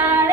তার